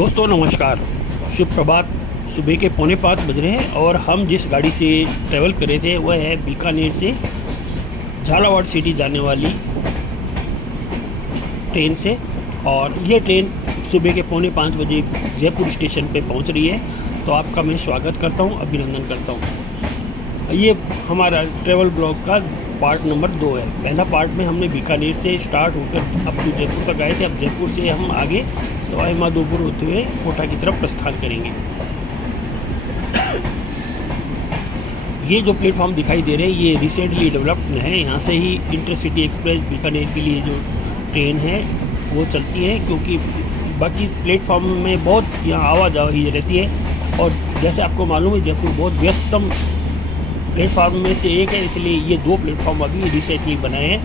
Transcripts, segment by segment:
दोस्तों नमस्कार, शुभ प्रभात। सुबह के 4:45 बज रहे हैं और हम जिस गाड़ी से ट्रैवल कर रहे थे वह है बीकानेर से झालावाड़ सिटी जाने वाली ट्रेन से। और ये ट्रेन सुबह के 4:45 बजे जयपुर स्टेशन पे पहुंच रही है। तो आपका मैं स्वागत करता हूं, अभिनंदन करता हूं। ये हमारा ट्रैवल ब्लॉग का पार्ट नंबर 2 है। पहला पार्ट में हमने बीकानेर से स्टार्ट होकर अप टू जयपुर तक आए थे। अब जयपुर से हम आगे सवाई माधोपुर होते हुए कोटा की तरफ प्रस्थान करेंगे। ये जो प्लेटफॉर्म दिखाई दे रहे हैं ये रिसेंटली डेवलप्ड है। यहाँ से ही इंटरसिटी एक्सप्रेस बीकानेर के लिए जो ट्रेन है वो चलती है, क्योंकि बाकी प्लेटफॉर्म में बहुत यहाँ आवाजाही रहती है। और जैसे आपको मालूम है जयपुर बहुत व्यस्तम प्लेटफॉर्म में से एक है, इसलिए ये 2 प्लेटफॉर्म अभी रिसेंटली बनाए हैं।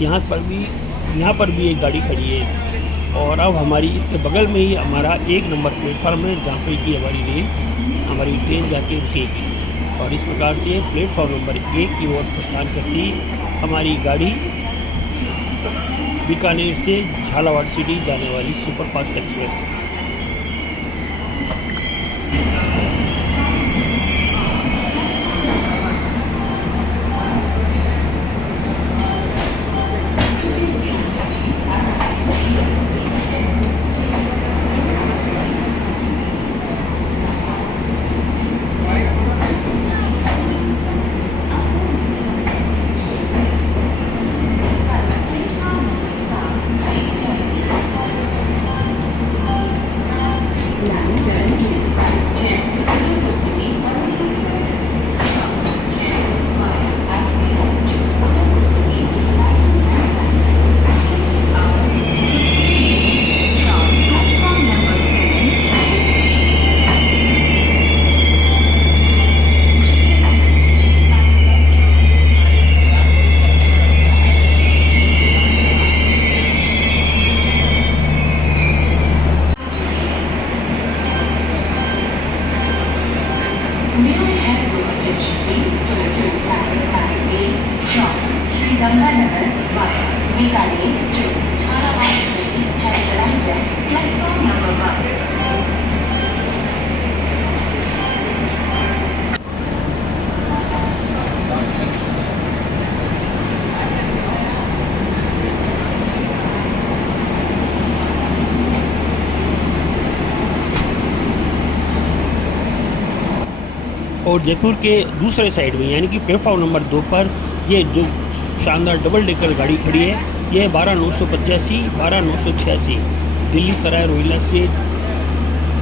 यहाँ पर भी एक गाड़ी खड़ी है और अब हमारी इसके बगल में ही हमारा 1 नंबर प्लेटफॉर्म है जहाँ पर कि हमारी ट्रेन जाके रुकेगी। और इस प्रकार से प्लेटफॉर्म नंबर 1 की ओर प्रस्थान करती हमारी गाड़ी बीकानेर से झालावाड़ सिटी जाने वाली सुपरफास्ट एक्सप्रेस। और जयपुर के दूसरे साइड में यानी कि प्लेटफॉर्म नंबर 2 पर ये जो शानदार डबल डेकर गाड़ी खड़ी है ये 12985, 12986 दिल्ली सराय रोहिल्ला से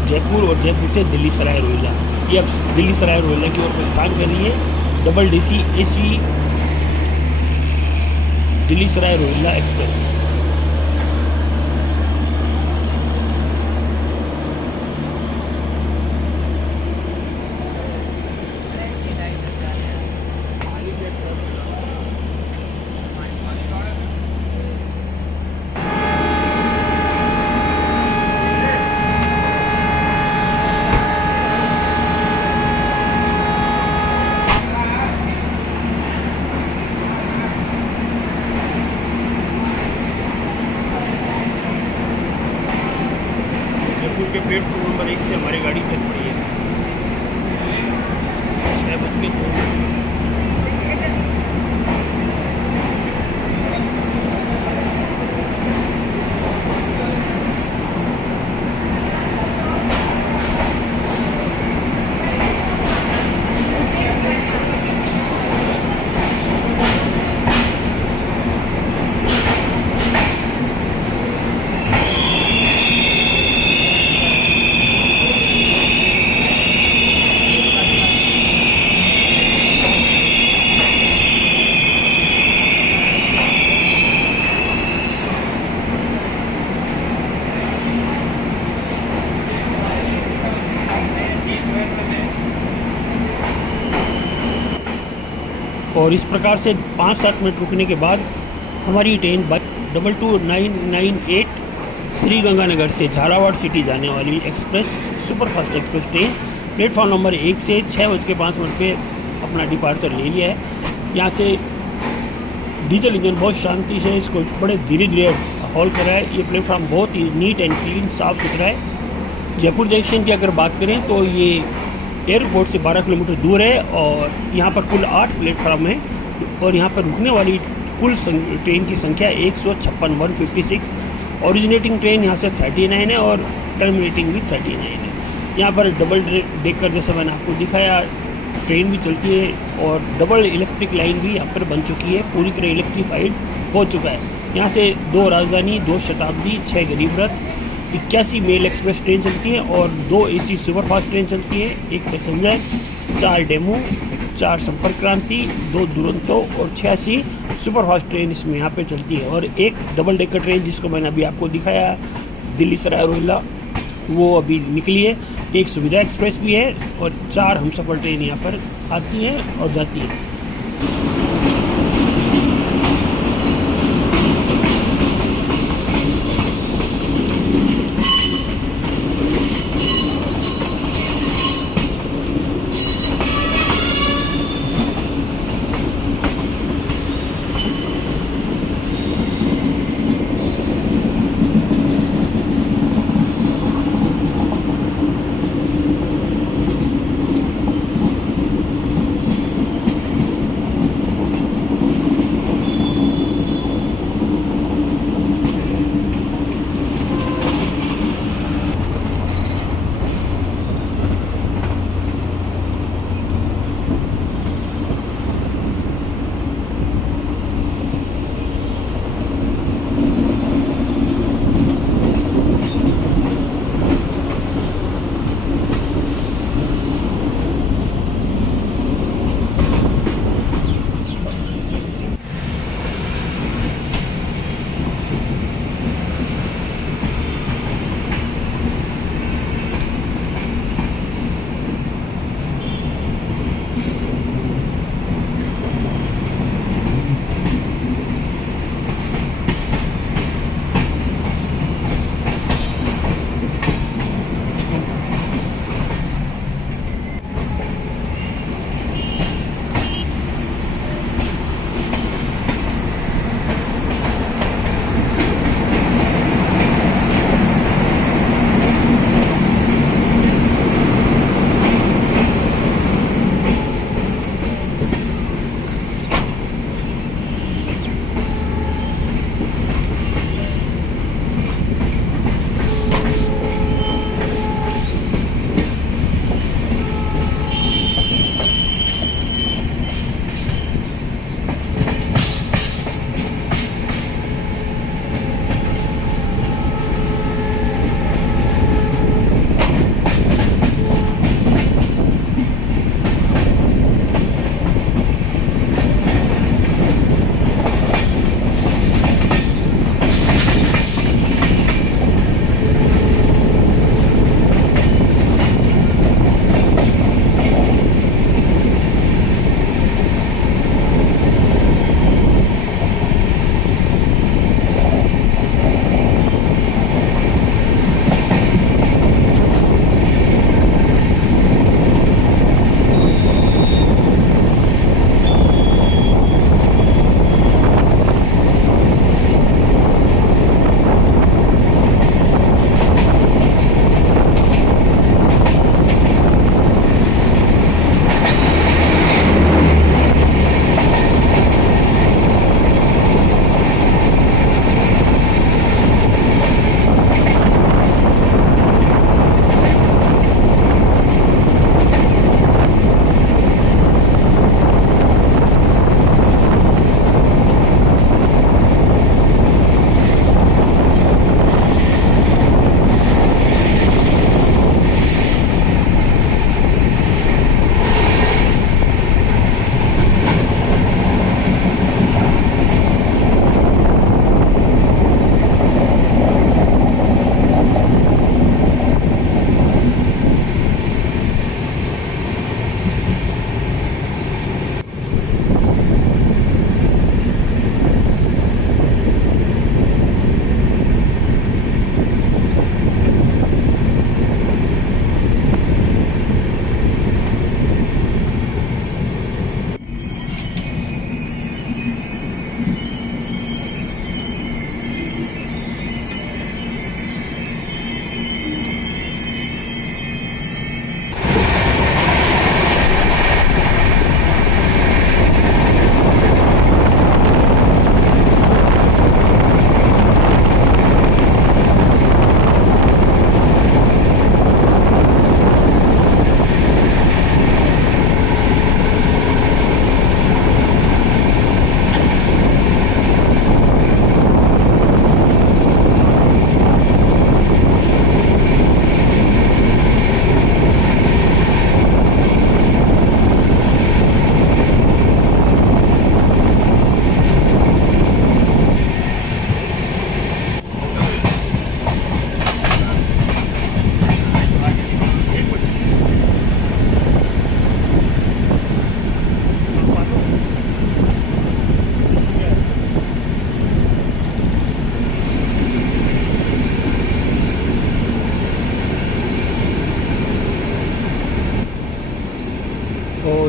जयपुर और जयपुर से दिल्ली सराय रोहिल्ला। ये अब दिल्ली सराय रोहिल्ला की ओर प्रस्थान कर रही है। Double DC AC Delhi Sarai Rohilla express. के प्लेटफॉर्म नंबर 1 से हमारी गाड़ी चल रही है 6:02। और इस प्रकार से 5-7 मिनट रुकने के बाद हमारी ट्रेन 22998 श्री गंगानगर से झालावाड़ सिटी जाने वाली express superfast express train platform number 1 से 6:05 पे अपना डिपार्चर ले लिया है। यहाँ से डीजल इंजन बहुत शांति से इसको बड़े धीरे धीरे हॉल करा है। ये प्लेटफॉर्म बहुत ही नीट एंड क्लीन साफ़ सुथरा है जयपुर जंक्शन की अगर बात करें तो ये एयरपोर्ट से 12 किलोमीटर दूर है और यहाँ पर कुल 8 प्लेटफार्म है और यहाँ पर रुकने वाली कुल ट्रेन की संख्या 156 156। ओरिजिनेटिंग ट्रेन यहाँ से 39 है और टर्मिनेटिंग भी 39 है। यहाँ पर डबल डेकर जैसा मैंने आपको दिखाया ट्रेन भी चलती है और डबल इलेक्ट्रिक लाइन भी यहाँ पर बन चुकी है, पूरी तरह इलेक्ट्रीफाइड हो चुका है। यहाँ से 2 राजधानी, 2 शताब्दी, 6 गरीब रथ, 81 मेल एक्सप्रेस ट्रेन चलती हैं और 2 AC सुपरफास्ट ट्रेन चलती है, 1 पैसेंजर, 4 डेमो, 4 संपर्क क्रांति, 2 दुरंतो और 86 सुपरफास्ट ट्रेन इसमें यहाँ पे चलती है। और एक डबल डेकर ट्रेन जिसको मैंने अभी आपको दिखाया दिल्ली सराय रोहिल्ला, वो अभी निकली है। एक सुविधा एक्सप्रेस भी है और 4 हमसफ़र ट्रेन यहाँ पर आती हैं और जाती हैं।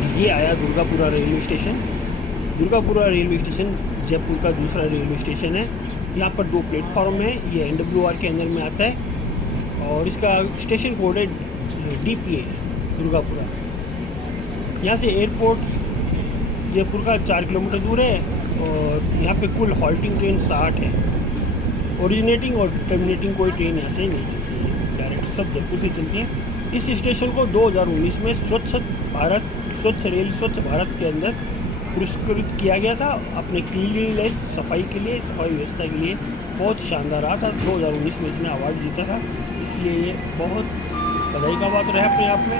और ये आया Durgapura railway station. Durgapura railway station Jaipur का दूसरा रेलवे स्टेशन है। यहाँ पर 2 प्लेटफॉर्म है। ये NWR के अंदर में आता है और इसका स्टेशन कोड है DPA दुर्गापुरा। यहाँ से एयरपोर्ट जयपुर का 4 किलोमीटर दूर है और यहाँ पे कुल हॉल्टिंग ट्रेन 60 है। ओरिजिनेटिंग और टर्मिनेटिंग कोई ट्रेन यहाँ से नहीं चलती है, डायरेक्ट सब जयपुर से चलती हैं। इस स्टेशन को 2019 में स्वच्छ रेल स्वच्छ भारत के अंदर पुरस्कृत किया गया था अपने क्लीनलीनेस, सफाई के लिए, सफाई व्यवस्था के लिए बहुत शानदार रहा था। 2019 में इसने अवार्ड जीता था, इसलिए ये बहुत बधाई का बात रहा अपने आप में।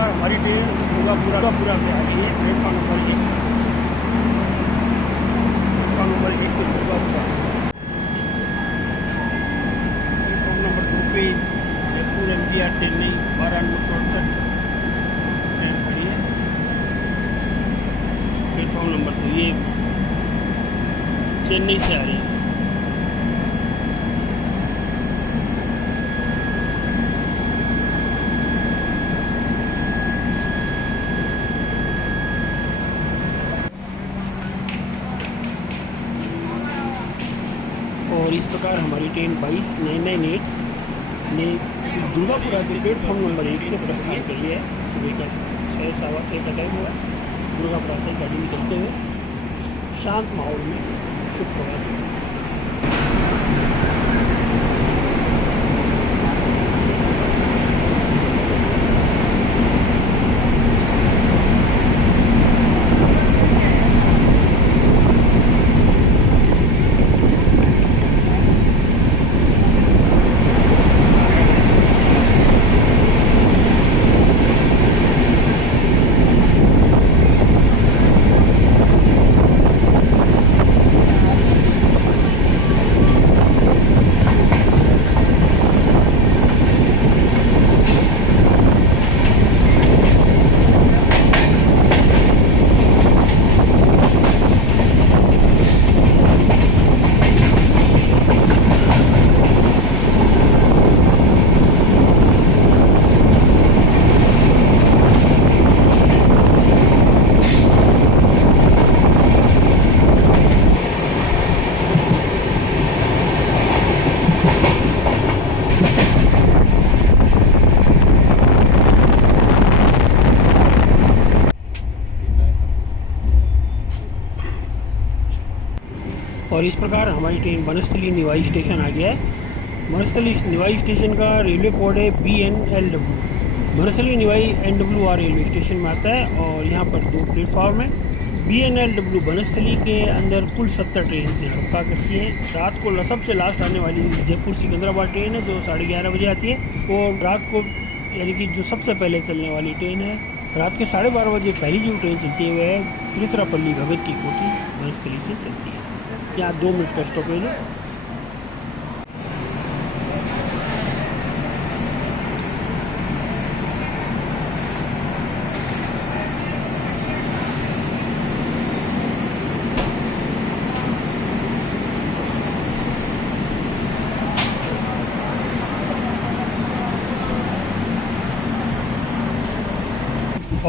हमारी ट्रेन दुर्गापुरा में आ रही है। प्लेटफॉर्म नंबर 1 से दुर्गापुरा। प्लेटफॉर्म नंबर 2 पे जयपुर MGR चेन्नई 12:68 ट्रेन खड़ी है। प्लेटफॉर्म नंबर 2 ये चेन्नई से आ रही है। और इस प्रकार हमारी ट्रेन 22-998 ने दुर्गापुरा के प्लेटफॉर्म नंबर 1 से प्रस्थान कर लिया है। सुबह का 6-6:15 का टाइम हुआ। दुर्गापुरा से गाड़ी निकलते हुए शांत माहौल में शुभ प्रभात। और इस प्रकार हमारी ट्रेन बनस्थली निवाई स्टेशन आ गया है। बनस्थली निवाई स्टेशन का रेलवे कोड है BNLW। Banasthali Niwai NWR railway station में आता है और यहाँ पर 2 प्लेटफॉर्म है। BNLW बनस्थली के अंदर कुल 70 ट्रेन यहाँ रुका करती है। रात को सबसे लास्ट आने वाली जयपुर सिकंदराबाद ट्रेन है जो 11:30 बजे आती है। और रात को यानी कि जो सबसे पहले चलने वाली ट्रेन है रात के 12:30 बजे पहली जो ट्रेन चलती है वह है तिरुचिरापल्ली भगत की कोठी बनस्थली से चलती है। यहाँ 2 मिनट का स्टॉपेज है।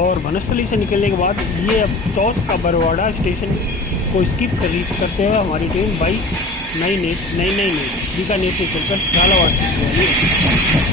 और बनस्थली से निकलने के बाद ये अब चौथ का बरवाड़ा स्टेशन को स्किप करते हुए हमारी ट्रेन 22-998 बीकानेर से चलकर झालावाड़ से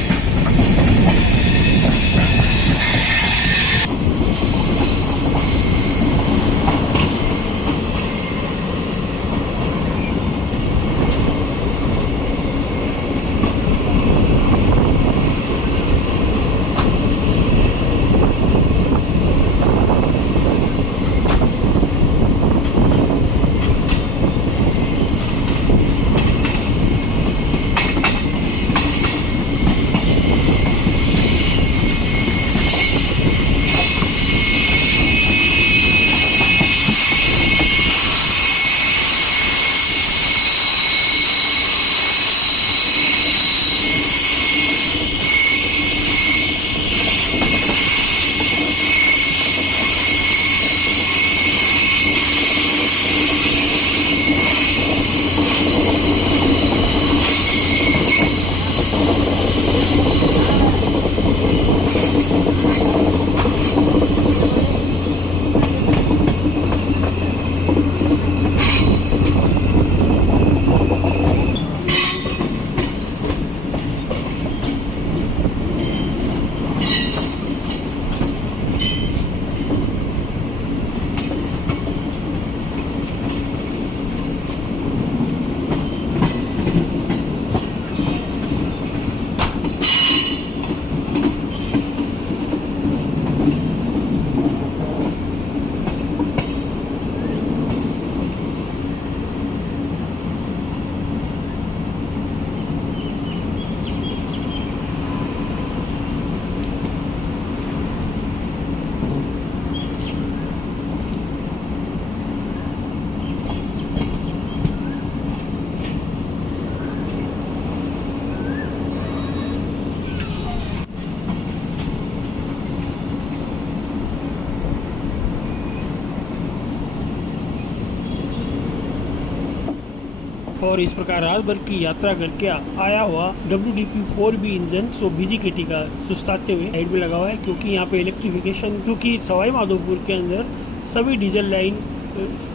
और इस प्रकार रात भर की यात्रा करके आया हुआ WDP-4B इंजन सो BGKT का सुस्ताते हुए साइड में लगा हुआ है, क्योंकि यहाँ पे इलेक्ट्रिफिकेशन, क्योंकि सवाई माधोपुर के अंदर सभी डीजल लाइन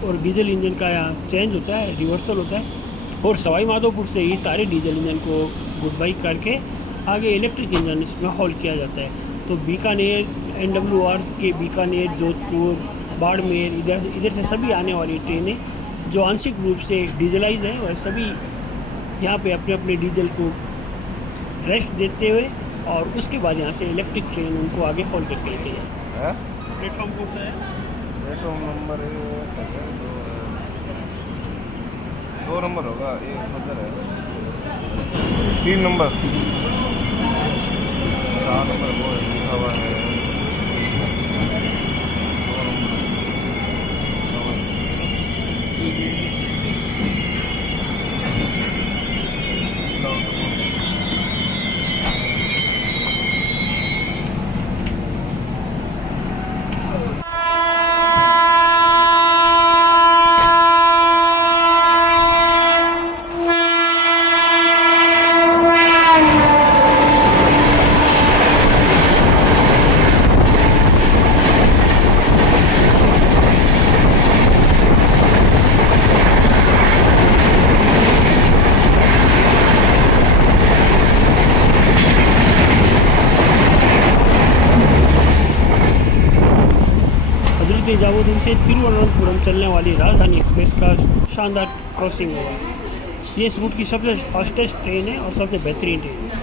और डीजल इंजन का यहाँ चेंज होता है, रिवर्सल होता है, और सवाई माधोपुर से ही सारे डीजल इंजन को गुड बाई करके आगे इलेक्ट्रिक इंजन इसमें हॉल किया जाता है। तो बीकानेर, NWR के बीकानेर, जोधपुर, बाड़मेर, इधर से सभी आने वाली ट्रेनें जो आंशिक रूप से डीजलाइज हैं, वह सभी यहाँ पे अपने अपने डीजल को रेस्ट देते हुए और उसके बाद यहाँ से इलेक्ट्रिक ट्रेन उनको आगे हॉल करके लेके जाए। प्लेटफॉर्म कौन सा है? प्लेटफॉर्म नंबर 2 नंबर होगा, एक नंबर है, 3 नंबर, 4 नंबर वो लिखा हुआ है। हजरत निजामुद्दीन से तिरुवनंतपुरम चलने वाली राजधानी एक्सप्रेस का शानदार क्रॉसिंग हुआ। ये इस रूट की सबसे फास्टेस्ट ट्रेन है और सबसे बेहतरीन ट्रेन है।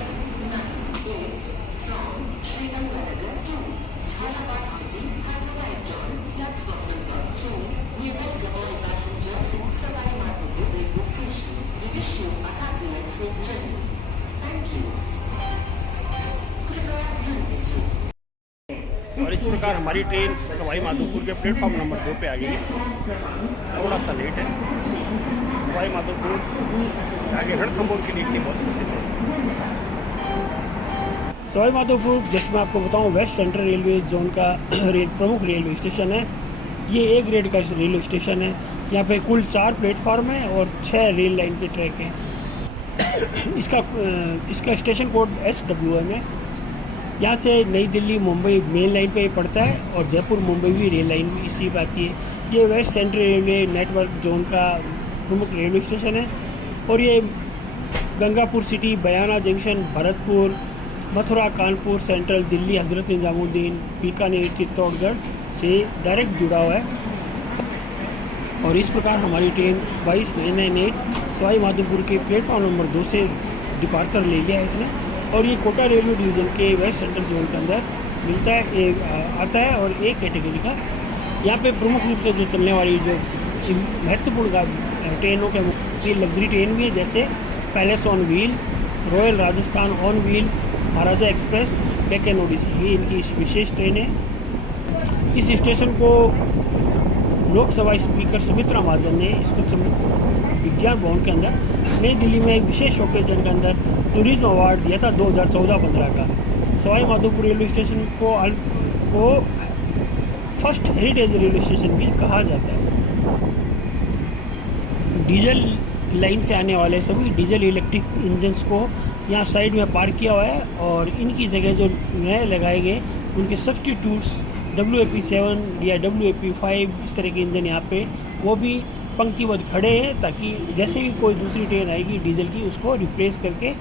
और इस प्रकार हमारी ट्रेन सवाई माधोपुर के प्लेटफॉर्म नंबर 2 पे आ गई है। थोड़ा सा लेट है। सवाई माधोपुर आगे रणथंभौर की नीति बहुत प्रसिद्ध है। सवाई माधोपुर, जैसे मैं आपको बताऊं, वेस्ट सेंट्रल रेलवे जोन का प्रमुख रेलवे स्टेशन है। ये A ग्रेड का रेलवे स्टेशन है। यहाँ पे कुल 4 प्लेटफॉर्म है और 6 रेल लाइन के ट्रैक हैं। इसका स्टेशन कोड SWM है। यहाँ से नई दिल्ली मुंबई मेन लाइन पे पड़ता है और जयपुर मुंबई भी रेल लाइन भी इसी पे आती है। ये west central railway network zone का प्रमुख रेलवे स्टेशन है और ये Gangapur city, Bayana junction, Bharatpur, Mathura, Kanpur, central Delhi, Hazrat Nizamuddin, Bikaner, Chittorgarh से डायरेक्ट जुड़ा हुआ है। और इस प्रकार हमारी ट्रेन 22-998 सवाई माधोपुर के प्लेटफॉर्म नंबर 2 से डिपार्चर ले लिया है इसने, और ये कोटा रेलवे डिवीज़न के वेस्ट सेंट्रल जोन के अंदर मिलता है, आता है और एक कैटेगरी का। यहाँ पे प्रमुख रूप से जो चलने वाली जो महत्वपूर्ण ट्रेनों के लग्जरी ट्रेन भी है, जैसे palace on wheel, royal Rajasthan on wheel, Maharaja express, Deccan odyssey, ये इनकी विशेष ट्रेन है। इस स्टेशन को लोकसभा स्पीकर सुमित्रा महाजन ने इसको विज्ञान भवन के अंदर नई दिल्ली में एक विशेष ओकेजन के अंदर टूरिज्म अवार्ड दिया था 2014-15 का। सवाई माधोपुर रेलवे स्टेशन को फर्स्ट हेरिटेज रेलवे स्टेशन भी कहा जाता है। डीजल लाइन से आने वाले सभी डीजल इलेक्ट्रिक इंजन्स को यहाँ साइड में पार्क किया हुआ है और इनकी जगह जो नए लगाए गए उनके सब्स्टिट्यूट्स WAP-7 या WAP-5 इस तरह के इंजन यहाँ पे वो भी पंक्तिबद्ध खड़े हैं, ताकि जैसे भी कोई दूसरी ट्रेन आएगी डीजल की, उसको रिप्लेस करके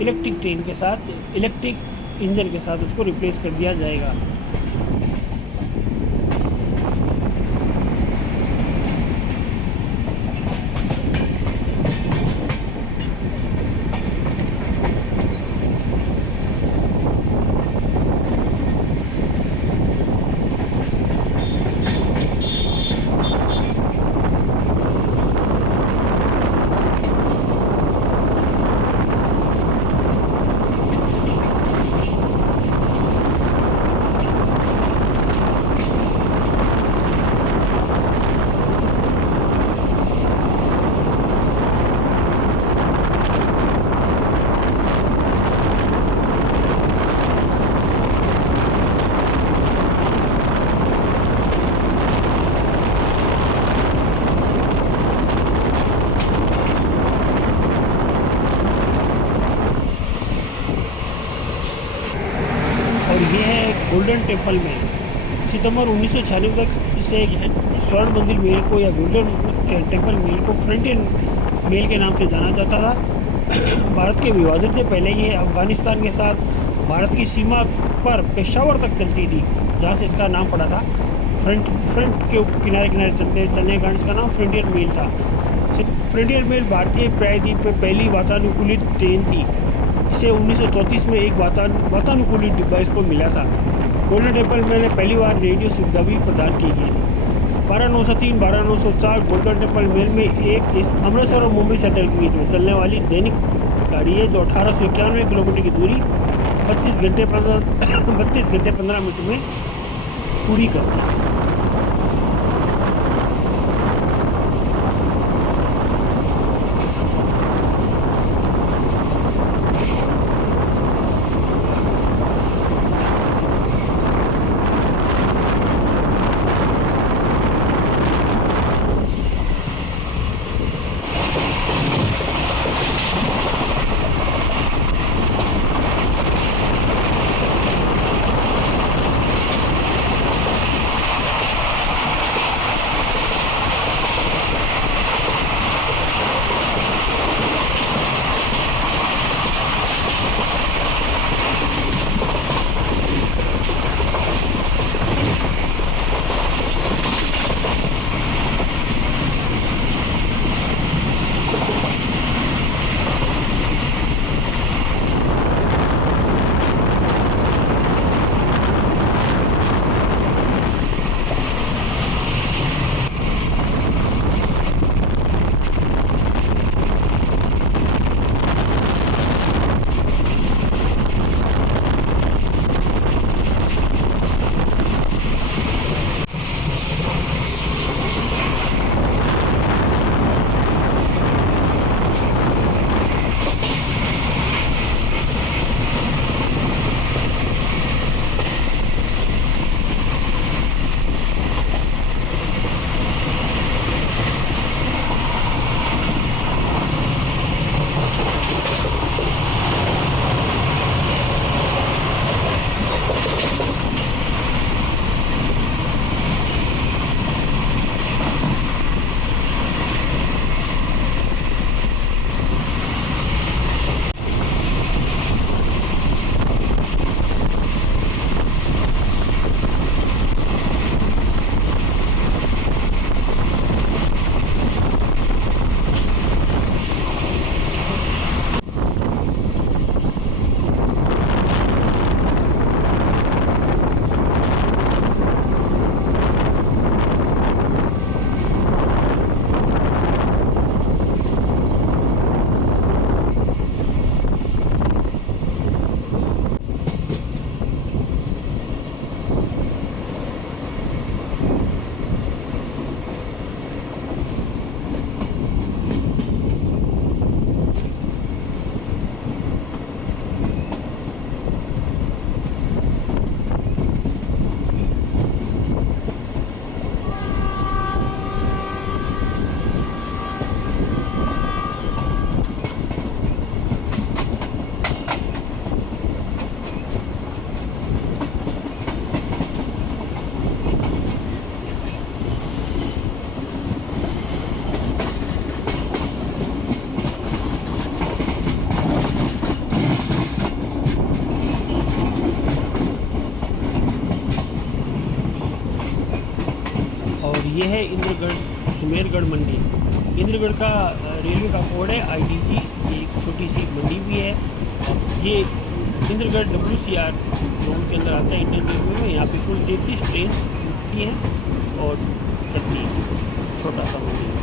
इलेक्ट्रिक ट्रेन के साथ, इलेक्ट्रिक इंजन के साथ उसको रिप्लेस कर दिया जाएगा। Golden temple mail. सितंबर 1996 तक इसे स्वर्ण मंदिर मेल को या गोल्डन टेम्पल मेल को फ्रंटियर मेल के नाम से जाना जाता था। भारत के विभाजन से पहले ये अफगानिस्तान के साथ भारत की सीमा पर पेशावर तक चलती थी, जहाँ से इसका नाम पड़ा था। फ्रंट के किनारे चलने के कारण इसका नाम फ्रंटियर मेल था। फ्रंटियर मेल भारतीय प्रायद्वीप में पहली वातानुकूलित ट्रेन थी। इसे 1934 में एक वातानुकूलित डिब्बा इसको मिला था। गोल्डन टेम्पल मेल में पहली बार रेडियो सुविधा भी प्रदान की गई थी। 12903 12904 गोल्डन टेम्पल मेल में एक इस अमृतसर और मुंबई सेंट्रल के बीच में चलने वाली दैनिक गाड़ी है, जो 1891 किलोमीटर की दूरी 32 घंटे 15 मिनट में पूरी करती है। ये है इंद्रगढ़ सुमेरगढ़ मंडी। इंद्रगढ़ का रेलवे का कोड है IDG। ये एक छोटी सी मंडी भी है। ये इंद्रगढ़ WCR जोन के अंदर आता है इंडियन रेलवे में। यहाँ पे कुल 33 ट्रेन रुकती हैं और चलती है। छोटा सा मंडी है।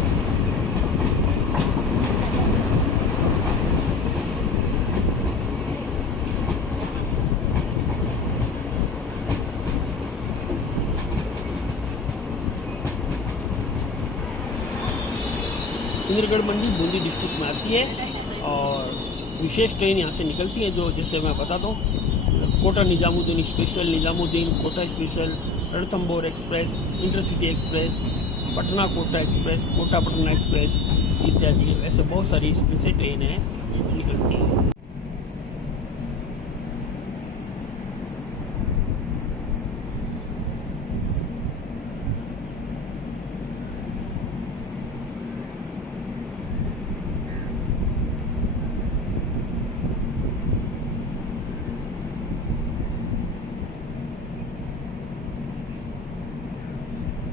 इंद्रगढ़ मंडी बूंदी डिस्ट्रिक्ट में आती है और विशेष ट्रेन यहाँ से निकलती है, जो जैसे मैं बताता हूँ, Kota Nizamuddin special, Nizamuddin Kota special, Ranthambore express, intercity express, Patna Kota express, Kota Patna express इत्यादि। ऐसे बहुत सारी स्पेशल ट्रेन हैं निकलती हैं।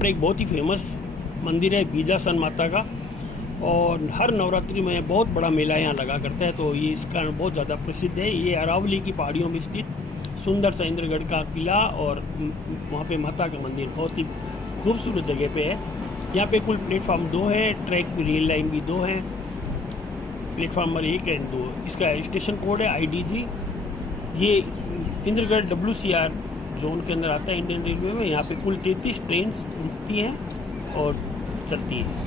एक बहुत ही फेमस मंदिर है बीजासन माता का, और हर नवरात्रि में बहुत बड़ा मेला यहाँ लगा करता है, तो ये इसका बहुत ज़्यादा प्रसिद्ध है। ये अरावली की पहाड़ियों में स्थित सुंदर सा इंद्रगढ़ का किला और वहाँ पे माता का मंदिर बहुत ही खूबसूरत जगह पे है। यहाँ पे कुल प्लेटफॉर्म 2 है, ट्रैक भी रेल लाइन भी 2 है, प्लेटफॉर्म नंबर 1 एंड 2। इसका स्टेशन कोड है IDG। ये इंद्रगढ़ WCR जोन के अंदर आता है इंडियन रेलवे में। यहाँ पे कुल 33 ट्रेन रुकती हैं और चलती हैं।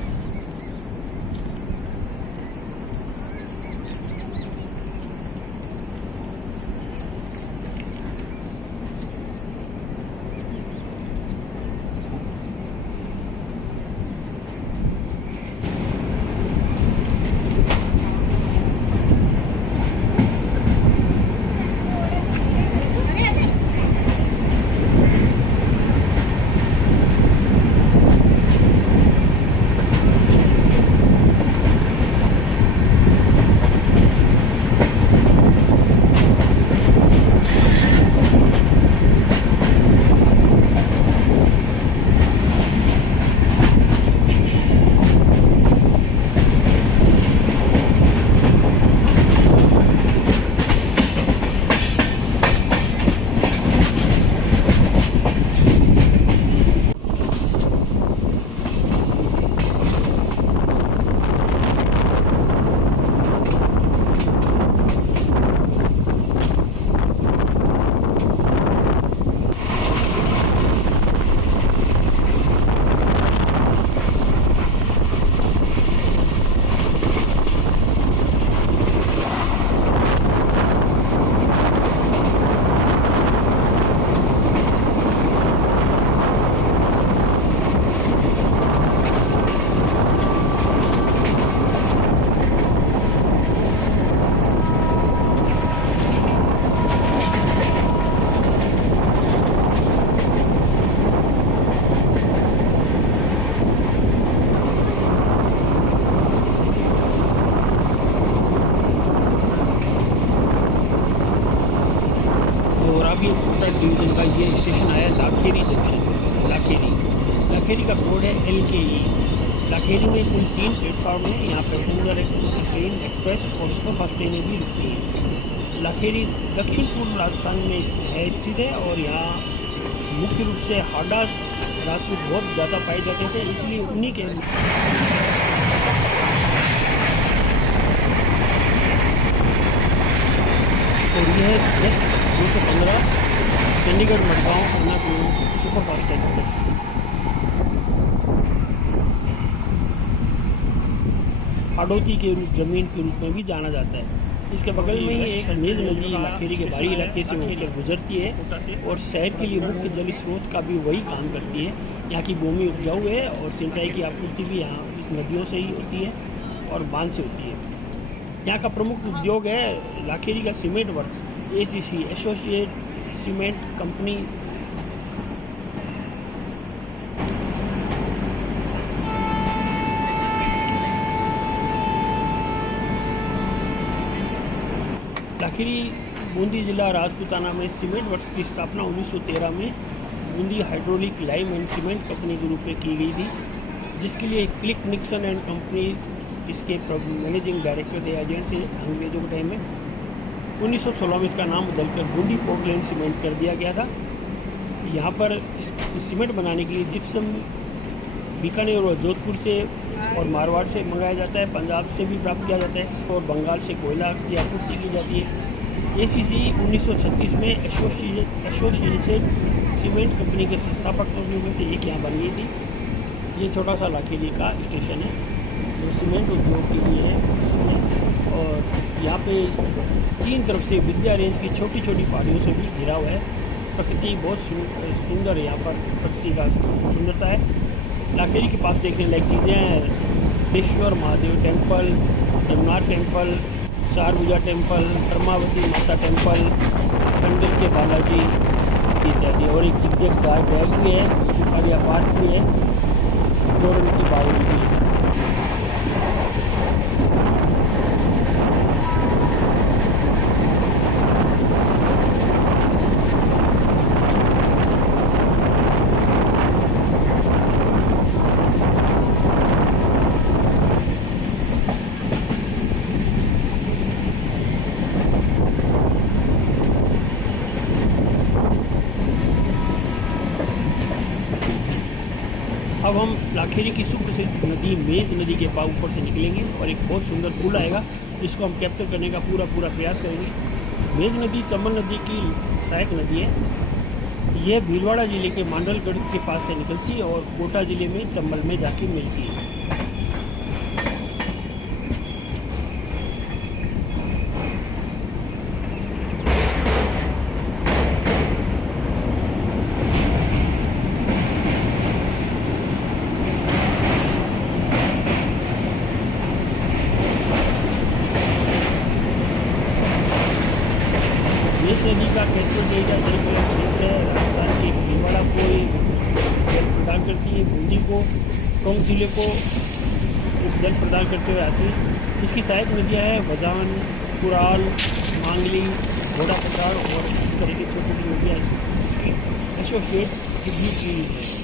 डिवीज़न का ये स्टेशन आया लाखेरी जंक्शन। लाखेरी का कोड है LKE। लाखेरी में कुल 3 प्लेटफॉर्म हैं। यहाँ पैसेंजर ट्रेन, एक्सप्रेस और सुपरफास्ट ट्रेनें भी रुकती हैं। लाखेरी दक्षिण पूर्व राजस्थान में स्थित है और यहाँ मुख्य रूप से हाडास राजपूत बहुत ज़्यादा पाए जाते थे, इसलिए उन्हीं के और यह S 215 Chandigarh Madgaon Ernakulam superfast express. Hadoti के रूप जमीन के रूप में भी जाना जाता है। इसके बगल में ही एक मेज नदी लाखेरी के बाहरी इलाके से होकर गुजरती है और शहर के लिए मुख्य जल स्रोत का भी वही काम करती है। यहाँ की भूमि उपजाऊ है और सिंचाई की आपूर्ति भी यहाँ इस नदियों से ही होती है और बांध से होती है। यहाँ का प्रमुख उद्योग है लाखेरी का cement works, ACC associate cement company. Lakheri Bundi जिला राजपूताना में सीमेंट वर्क्स की स्थापना 1913 में Bundi hydraulic lime and cement company के रूप में की गई थी, जिसके लिए क्लिक निक्सन एंड कंपनी इसके मैनेजिंग डायरेक्टर थे, एजेंट थे अंग्रेजों के टाइम में। 1916 में इसका नाम बदलकर बूंदी पोर्टलैंड सीमेंट कर दिया गया था। यहाँ पर सीमेंट बनाने के लिए जिप्सम बीकानेर और जोधपुर से और मारवाड़ से मंगाया जाता है, पंजाब से भी प्राप्त किया जाता है और बंगाल से कोयला की आपूर्ति की जाती है। ACC 1936 में एसोसिएटेड सीमेंट कंपनी के संस्थापकों में से एक यहाँ बन गई थी। ये छोटा सा लाखेरी का स्टेशन है जो सीमेंट उद्योग के लिए है और यहाँ पे 3 तरफ से विद्या रेंज की छोटी छोटी पहाड़ियों से भी घिरा हुआ है। प्रकृति बहुत सुंदर है, यहाँ पर प्रकृति का सुंदरता है। लाखेरी के पास देखने लायक चीज़ें हैं Ishwar Mahadev temple, Jagannath temple, Charbhuja temple, Dharmavati Mata temple, खंडल के बालाजी इत्यादि, और एक जिगजैग डैम भी है, सुपारिया पार्क भी है, जोरन की बावली भी है। अब हम लाखेरी की सुप्रसिद्ध नदी मेज नदी के ऊपर से निकलेंगे और एक बहुत सुंदर पुल आएगा जिसको हम कैप्चर करने का पूरा प्रयास करेंगे। मेज नदी चंबल नदी की सहायक नदी है। यह भीलवाड़ा जिले के मांडलगढ़ के पास से निकलती है और कोटा जिले में चंबल में जाके मिलती है। मेज नदी का कैचमेंट एरिया जलविलय क्षेत्र है। राजस्थान के भीलवाड़ा को जल प्रदान करती है, बूंदी को, टोंक जिले को जल प्रदान करते हुए आती है। इसकी सहायक नदियाँ हैं वजान, कुराल, मांगली, घोड़ा पठार और इस तरह की छोटी छोटी नदियाँ इसकी एसोसिएट ट्रिब्यूटरीज हैं।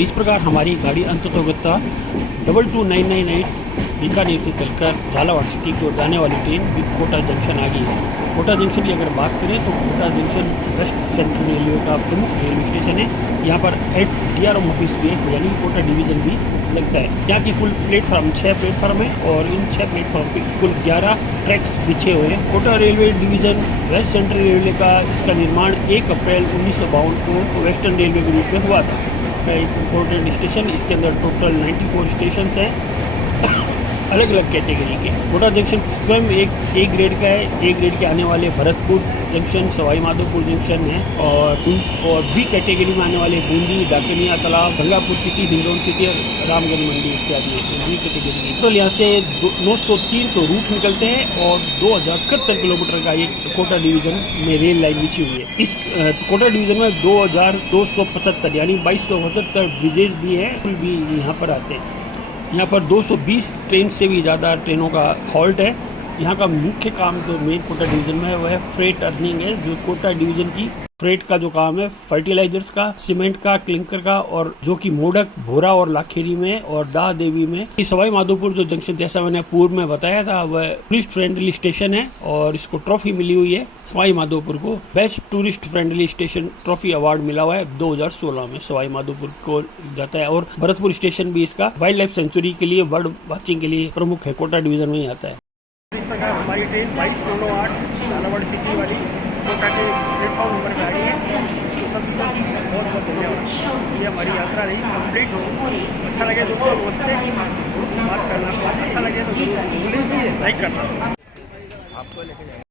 इस प्रकार हमारी गाड़ी अंततोगत्ता 22998 बीकानेर से चलकर झालावाड़ सिटी की ओर जाने वाली ट्रेन कोटा जंक्शन आ गई है। कोटा जंक्शन की अगर बात करें तो Kota junction west central railway का प्रमुख रेलवे स्टेशन है। यहाँ पर DRM ऑफिस भी है, यानी कोटा डिवीज़न भी लगता है। यहाँ की कुल प्लेटफार्म 6 प्लेटफार्म है और इन 6 प्लेटफार्म पे कुल 11 ट्रैक्स बिछे हुए हैं। Kota railway division west central railway का इसका निर्माण 1 अप्रैल 1952 को वेस्टर्न रेलवे के रूप में हुआ था। एक इम्पोर्टेंट स्टेशन, इसके अंदर टोटल 94 स्टेशन हैं अलग अलग कैटेगरी के। कोटा जंक्शन स्वयं एक A ग्रेड का है। A ग्रेड के आने वाले भरतपुर जंक्शन, सवाई माधोपुर जंक्शन है और B कैटेगरी में आने वाले बूंदी, डाकनिया तालाब, गंगापुर सिटी, हिंडौन सिटी और रामगंज मंडी इत्यादि है। B कैटेगरी की टोटल यहाँ से 903 तो रूट निकलते हैं और 2070 किलोमीटर का ये कोटा डिवीज़न में रेल लाइन बिछी हुई है। इस कोटा डिवीज़न में 2275 यानी 2275 ब्रिजेज भी हैं, भी यहाँ पर आते हैं। यहाँ पर 220 ट्रेन से भी ज़्यादा ट्रेनों का हॉल्ट है। यहाँ का मुख्य काम जो मेन कोटा डिवीज़न में है वह है फ्रेट अर्निंग है। जो कोटा डिवीज़न की फ्रेट का जो काम है फर्टिलाइजर्स का, सीमेंट का, क्लिंकर का, और जो कि मोडक, भोरा और लाखेरी में और दाह देवी में। सवाई माधोपुर जो जंक्शन, जैसा मैंने पूर्व में बताया था, वह टूरिस्ट फ्रेंडली स्टेशन है और इसको ट्रॉफी मिली हुई है। सवाई माधोपुर को best tourist friendly station trophy award मिला हुआ है 2016 में। सवाई माधोपुर को जाता है और भरतपुर स्टेशन भी इसका वाइल्ड लाइफ सेंचुरी के लिए, बर्ड वाचिंग के लिए प्रमुख है। कोटा डिवीजन में ही आता है। इस प्रकार हमारी ट्रेन 2208 झालावाड़ सिटी वाली कोटा के प्लेटफॉर्म नंबर पर आई है। सभी को बहुत बहुत धन्यवाद। ये हमारी यात्रा रही कंप्लीट हो। अच्छा लगे दोस्तों, दोस्ते बात करना, अच्छा लगे तो जरूर लाइक करना। आपको लेके जाएंगे।